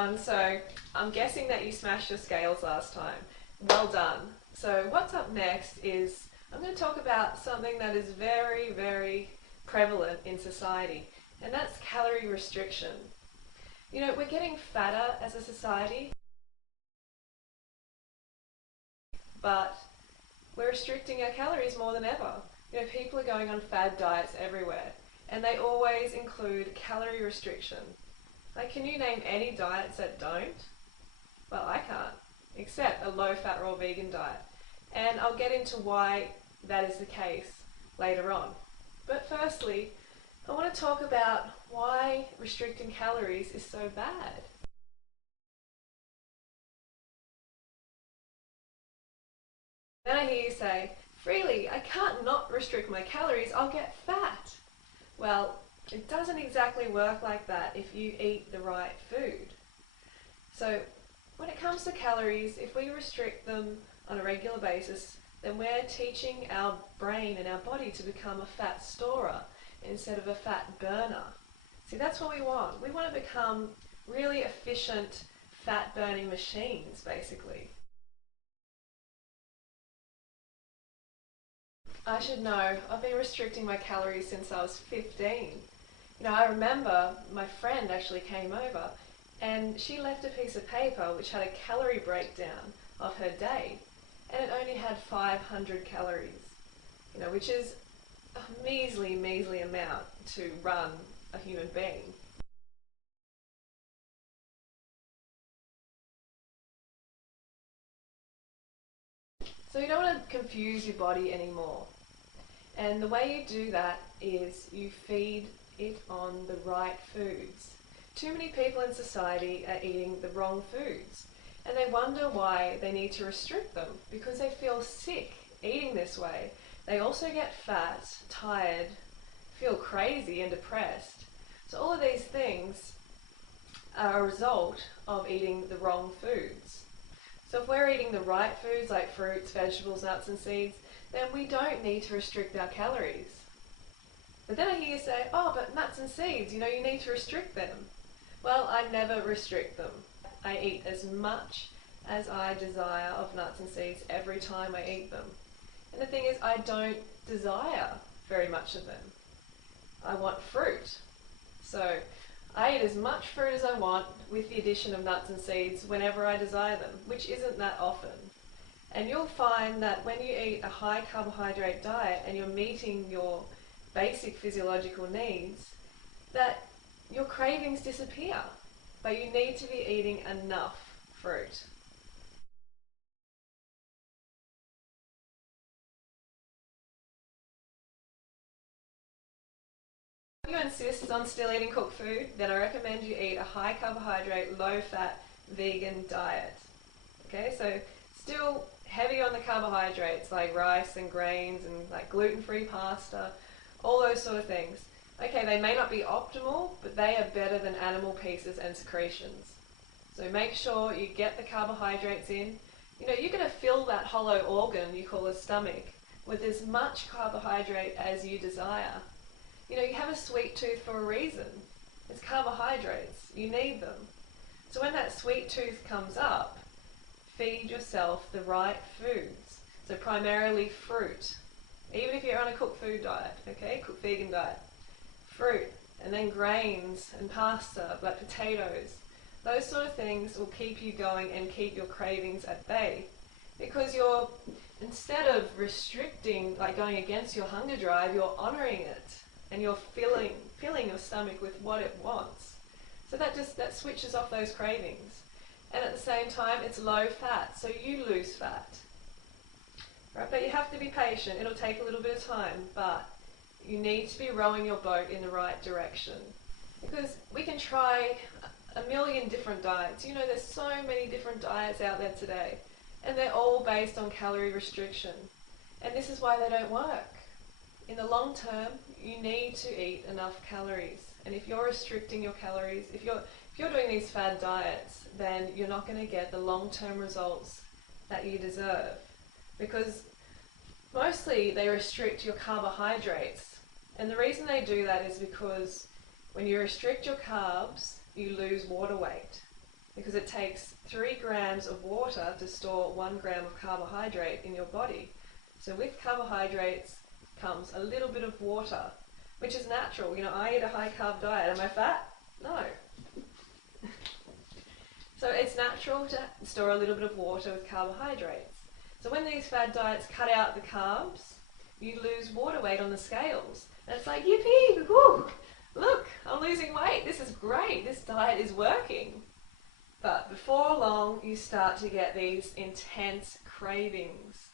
everyone, so I'm guessing that you smashed your scales last time. Well done. So what's up next is I'm going to talk about something that is very, very prevalent in society, and that's calorie restriction. You know, we're getting fatter as a society, but we're restricting our calories more than ever. You know, people are going on fad diets everywhere, and they always include calorie restriction. Like, can you name any diets that don't? Well, I can't, except a low-fat raw vegan diet. And I'll get into why that is the case later on. But firstly, I want to talk about why restricting calories is so bad. Then I hear you say, Freely, I can't not restrict my calories, I'll get fat. Well, it doesn't exactly work like that if you eat the right food. So when it comes to calories, if we restrict them on a regular basis, then we're teaching our brain and our body to become a fat storer instead of a fat burner. See, that's what we want. We want to become really efficient fat burning machines, basically. I should know, I've been restricting my calories since I was 15. You know, I remember my friend actually came over and she left a piece of paper which had a calorie breakdown of her day, and it only had 500 calories, you know, which is a measly, measly amount to run a human being. So you don't want to confuse your body anymore. And the way you do that is you feed it on the right foods. Too many people in society are eating the wrong foods, and they wonder why they need to restrict them because they feel sick eating this way. They also get fat, tired, feel crazy and depressed. So all of these things are a result of eating the wrong foods. So if we're eating the right foods like fruits, vegetables, nuts and seeds, then we don't need to restrict our calories. But then I hear you say, oh, but nuts and seeds, you know, you need to restrict them. Well, I never restrict them. I eat as much as I desire of nuts and seeds every time I eat them. And the thing is, I don't desire very much of them. I want fruit. So I eat as much fruit as I want with the addition of nuts and seeds whenever I desire them, which isn't that often. And you'll find that when you eat a high carbohydrate diet and you're meeting your basic physiological needs, that your cravings disappear, but you need to be eating enough fruit. If you insist on still eating cooked food, then I recommend you eat a high carbohydrate, low fat, vegan diet. Okay, so still heavy on the carbohydrates like rice and grains and like gluten-free pasta, all those sort of things. Okay, they may not be optimal, but they are better than animal pieces and secretions. So make sure you get the carbohydrates in. You know, you're going to fill that hollow organ you call a stomach with as much carbohydrate as you desire. You know, you have a sweet tooth for a reason. It's carbohydrates. You need them. So when that sweet tooth comes up, feed yourself the right foods. So primarily fruit. Even if you're on a cooked food diet, okay, cooked vegan diet. Fruit, and then grains and pasta, like potatoes. Those sort of things will keep you going and keep your cravings at bay. Because you're, instead of restricting, like going against your hunger drive, you're honouring it. And you're filling your stomach with what it wants. So that switches off those cravings. And at the same time, it's low fat, so you lose fat. Right? But you have to be patient. It'll take a little bit of time, but you need to be rowing your boat in the right direction. Because we can try a million different diets. You know, there's so many different diets out there today, and they're all based on calorie restriction. And this is why they don't work. In the long term, you need to eat enough calories. And if you're restricting your calories, if you're doing these fad diets, then you're not going to get the long-term results that you deserve. Because mostly they restrict your carbohydrates. And the reason they do that is because when you restrict your carbs, you lose water weight. because it takes 3 grams of water to store 1 gram of carbohydrate in your body. So with carbohydrates comes a little bit of water, which is natural. You know, I eat a high carb diet. Am I fat? No. So it's natural to store a little bit of water with carbohydrates. So when these fad diets cut out the carbs, you lose water weight on the scales. And it's like, yippee, whoo, look, I'm losing weight. This is great. This diet is working. But before long, you start to get these intense cravings.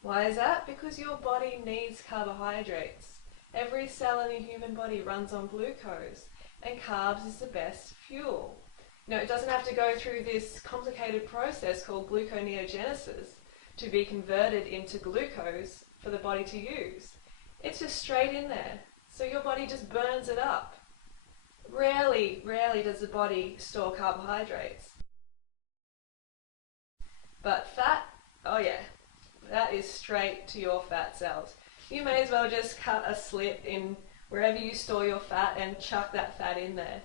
Why is that? Because your body needs carbohydrates. Every cell in a human body runs on glucose, and carbs is the best fuel. You know, it doesn't have to go through this complicated process called gluconeogenesis to be converted into glucose for the body to use. It's just straight in there. So your body just burns it up. Rarely does the body store carbohydrates. But fat, oh yeah, that is straight to your fat cells. You may as well just cut a slit in wherever you store your fat and chuck that fat in there.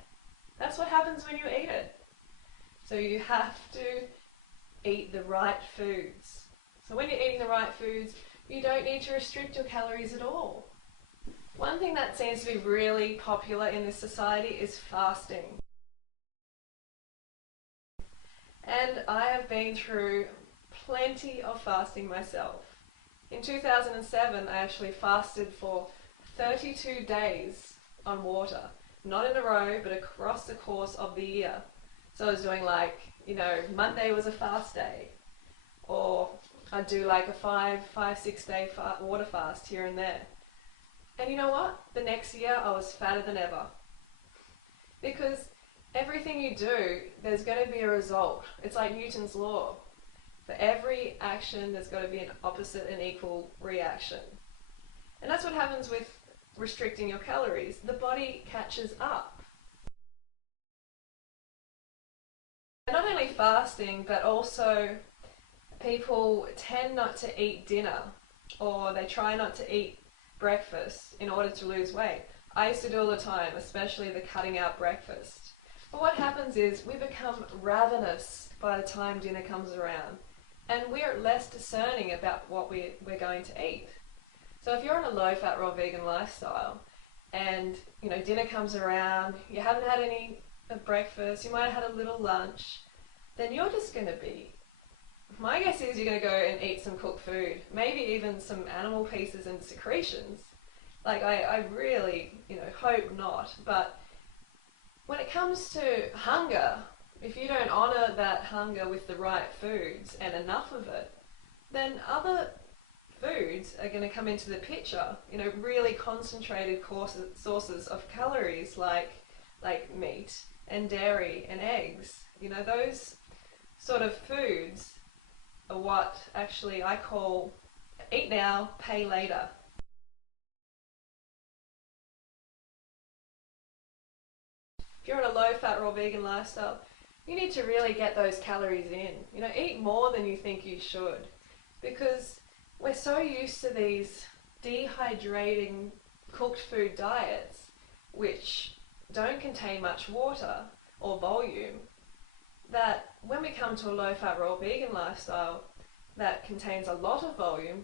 That's what happens when you eat it. So you have to eat the right foods. So when you're eating the right foods, you don't need to restrict your calories at all. One thing that seems to be really popular in this society is fasting. And I have been through plenty of fasting myself. In 2007, I actually fasted for 32 days on water. Not in a row, but across the course of the year. So I was doing like, you know, Monday was a fast day. Or I'd do like a 5-6 day water fast here and there. And you know what? The next year I was fatter than ever. Because everything you do, there's going to be a result. It's like Newton's law. For every action, there's got to be an opposite and equal reaction. And that's what happens with restricting your calories. The body catches up. And not only fasting, but also people tend not to eat dinner, or they try not to eat breakfast in order to lose weight. I used to do all the time, especially the cutting out breakfast. But what happens is we become ravenous by the time dinner comes around, and we're less discerning about what we're going to eat. So if you're on a low-fat, raw vegan lifestyle, and you know dinner comes around, you haven't had any breakfast, you might have had a little lunch, then you're just going to be, my guess is you're going to go and eat some cooked food, maybe even some animal pieces and secretions. Like I really, you know, hope not. But when it comes to hunger, if you don't honour that hunger with the right foods and enough of it, then other foods are going to come into the picture. You know, really concentrated sources of calories like meat and dairy and eggs. You know, those sort of foods are what actually I call eat now, pay later. If you're on a low-fat, raw vegan lifestyle, you need to really get those calories in. You know, eat more than you think you should, because we're so used to these dehydrating cooked food diets, which don't contain much water or volume, that when we come to a low-fat, raw vegan lifestyle that contains a lot of volume,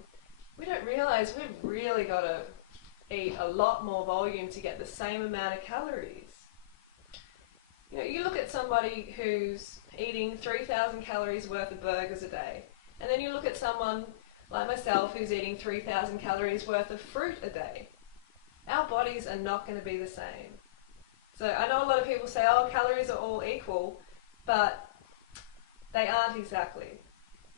we don't realize we've really got to eat a lot more volume to get the same amount of calories. You know, you look at somebody who's eating 3,000 calories worth of burgers a day, and then you look at someone like myself who's eating 3,000 calories worth of fruit a day. Our bodies are not going to be the same. So I know a lot of people say, oh, calories are all equal, but they aren't exactly.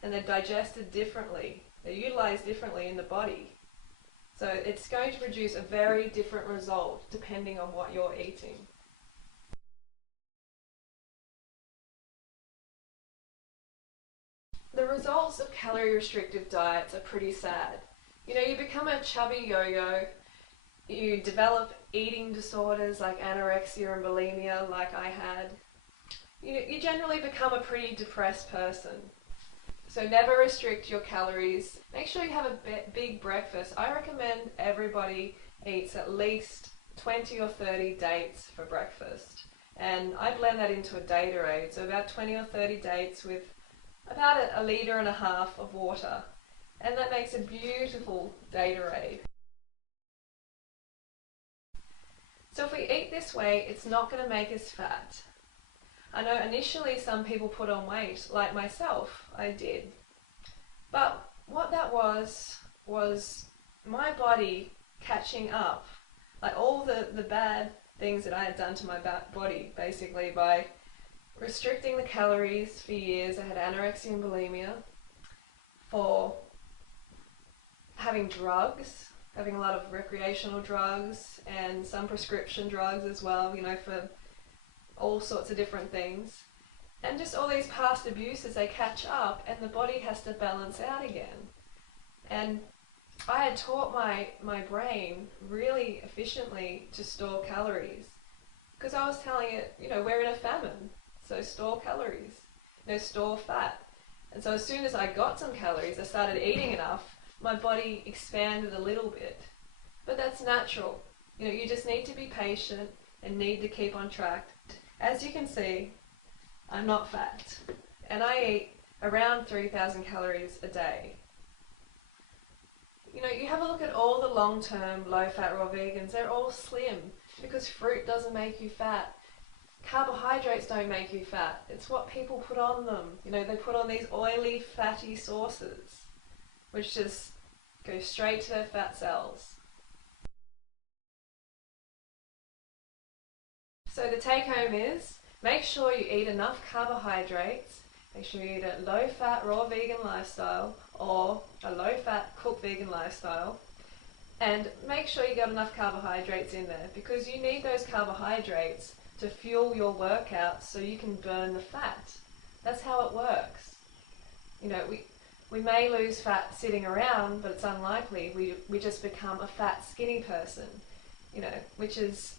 And they're digested differently. They're utilised differently in the body. So it's going to produce a very different result depending on what you're eating. The results of calorie restrictive diets are pretty sad. You know, you become a chubby yo-yo, you develop eating disorders like anorexia and bulimia like I had. You generally become a pretty depressed person. So never restrict your calories. Make sure you have a big breakfast. I recommend everybody eats at least 20 or 30 dates for breakfast. and I blend that into a Datorade, so about 20 or 30 dates with about a litre and a half of water, and that makes a beautiful Datorade. So if we eat this way, it's not going to make us fat. I know initially some people put on weight, like myself, I did. But what that was my body catching up, like all the bad things that I had done to my body, basically by restricting the calories for years. I had anorexia and bulimia, for having drugs, having a lot of recreational drugs and some prescription drugs as well, you know, for all sorts of different things. And just all these past abuses, they catch up and the body has to balance out again. And I had taught my brain really efficiently to store calories, because I was telling it, you know, we're in a famine, so store calories, you know, store fat. And so as soon as I got some calories, I started eating enough, my body expanded a little bit. But that's natural. You know, you just need to be patient and need to keep on track. As you can see, I'm not fat, and I eat around 3,000 calories a day. You know, you have a look at all the long-term low-fat raw vegans, they're all slim because fruit doesn't make you fat. Carbohydrates don't make you fat. It's what people put on them. You know, they put on these oily, fatty sauces, which just go straight to their fat cells. So the take home is, make sure you eat enough carbohydrates, make sure you eat a low-fat raw vegan lifestyle or a low-fat cooked vegan lifestyle, and make sure you got enough carbohydrates in there, because you need those carbohydrates to fuel your workouts so you can burn the fat. That's how it works. You know, we may lose fat sitting around, but it's unlikely. We just become a fat, skinny person, you know, which is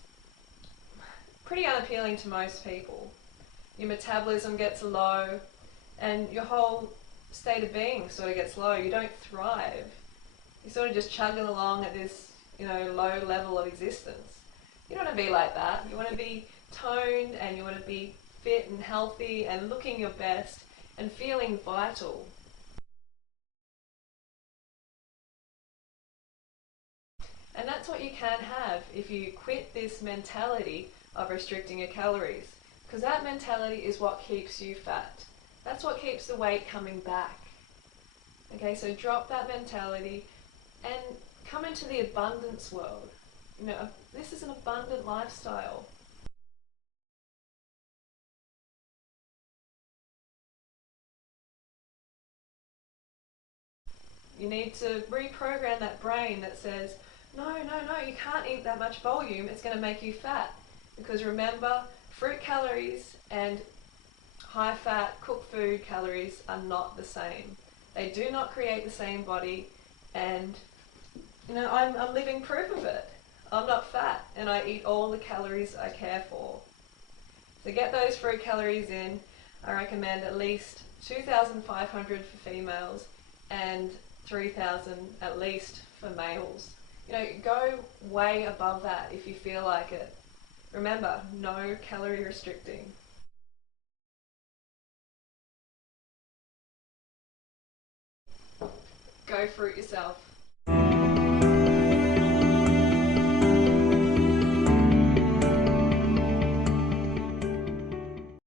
pretty unappealing to most people. Your metabolism gets low and your whole state of being sort of gets low. You don't thrive. You're sort of just chugging along at this, you know, low level of existence. You don't want to be like that. You want to be toned and you want to be fit and healthy and looking your best and feeling vital. And that's what you can have if you quit this mentality of restricting your calories, because that mentality is what keeps you fat. That's what keeps the weight coming back. Okay, so drop that mentality and come into the abundance world. You know, this is an abundant lifestyle. You need to reprogram that brain that says, no, you can't eat that much volume, it's going to make you fat. Because remember, fruit calories and high-fat cooked food calories are not the same. They do not create the same body, and you know, I'm living proof of it. I'm not fat, and I eat all the calories I care for. So get those fruit calories in. I recommend at least 2,500 for females and 3,000 at least for males. You know, go way above that if you feel like it. Remember, no calorie restricting. Go fruit yourself.